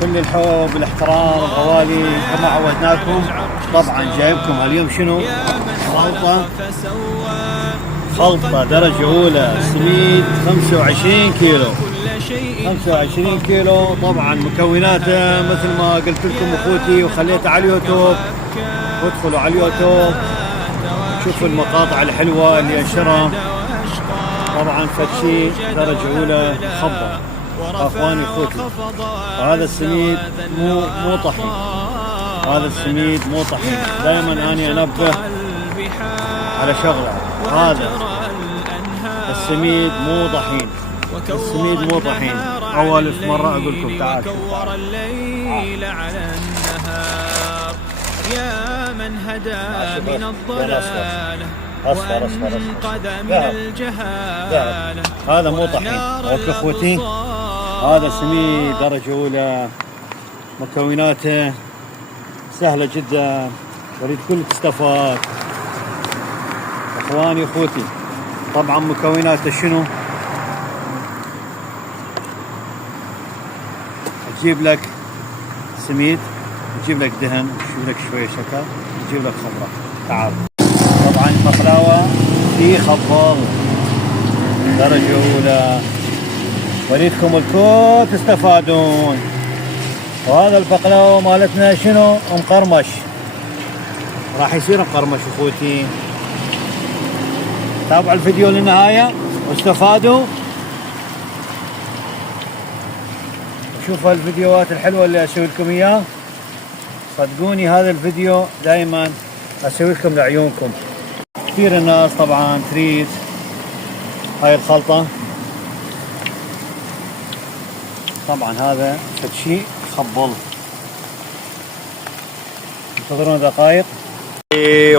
كل الحب والاحترام والغوالي كما عودناكم. طبعا جايبكم اليوم شنو؟ خلطة درجة أولى سميد 25 كيلو. 25 كيلو. طبعا مكوناته مثل ما قلت لكم اخوتي وخليته على اليوتيوب، وادخلوا على اليوتيوب شوفوا المقاطع الحلوة اللي انشرها. طبعا فتشي درجة أولى خضة اخواني اخوتي. وهذا السميد مو طحين، هذا السميد مو طحين. دائما اني انبه على شغله، هذا السميد مو طحين، السميد مو طحين. اول مرة اقول لكم تعال يا من هدى من الضلال وأنقذ من الجهالة. هذا مو طحين اخوتي، هذا سميد درجة أولى. مكوناته سهلة جدا، اريد كل تستفاد اخواني اخوتي. طبعا مكوناته شنو؟ تجيب لك سميد، تجيب لك دهن، تجيب لك شوية شكر، تجيب لك خضرة. تعال. طبعا البقلاوة في خبال درجة أولى، وريدكم الكل تستفادون. وهذا البقلاوة مالتنا شنو؟ مقرمش، راح يصير مقرمش اخوتي. تابعوا الفيديو للنهاية واستفادوا، وشوفوا الفيديوهات الحلوة اللي اسوي لكم اياه. صدقوني هذا الفيديو دائما اسوي لكم لعيونكم. كثير الناس طبعا تريد هاي الخلطة. طبعا هذا شيء خبل، انتظرون دقائق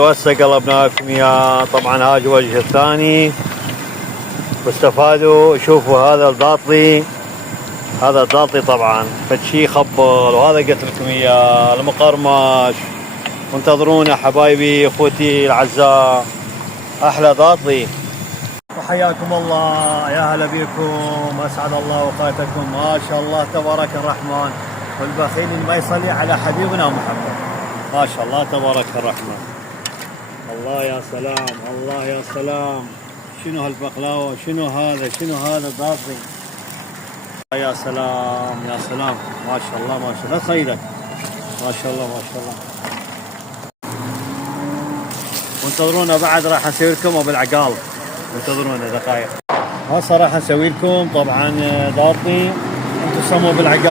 وهسه قلبناكم اياه. طبعا هذا الوجه الثاني واستفادوا. شوفوا هذا الضاطلي، هذا الضاطلي طبعا فشي خبل. وهذا قلت لكم اياه المقرمش. وانتظرونا حبايبي اخوتي الاعزاء، احلى ضاطلي. وحياكم الله، يا هلا بكم، اسعد الله اوقاتكم. ما شاء الله تبارك الرحمن، والبخيل ما يصلي على حبيبنا محمد. ما شاء الله تبارك الرحمن. الله يا سلام، الله يا سلام. شنو هالبقلاوه؟ شنو هذا؟ شنو هذا ضاطلي؟ يا سلام يا سلام. ما شاء الله ما شاء الله. خيلك ما شاء الله ما شاء الله. وانتظرونا بعد راح نسوي لكم ابو العقال، انتظرونا دقائق. هسه راح نسوي لكم طبعا ضاطلي انتم تسموه بالعقال.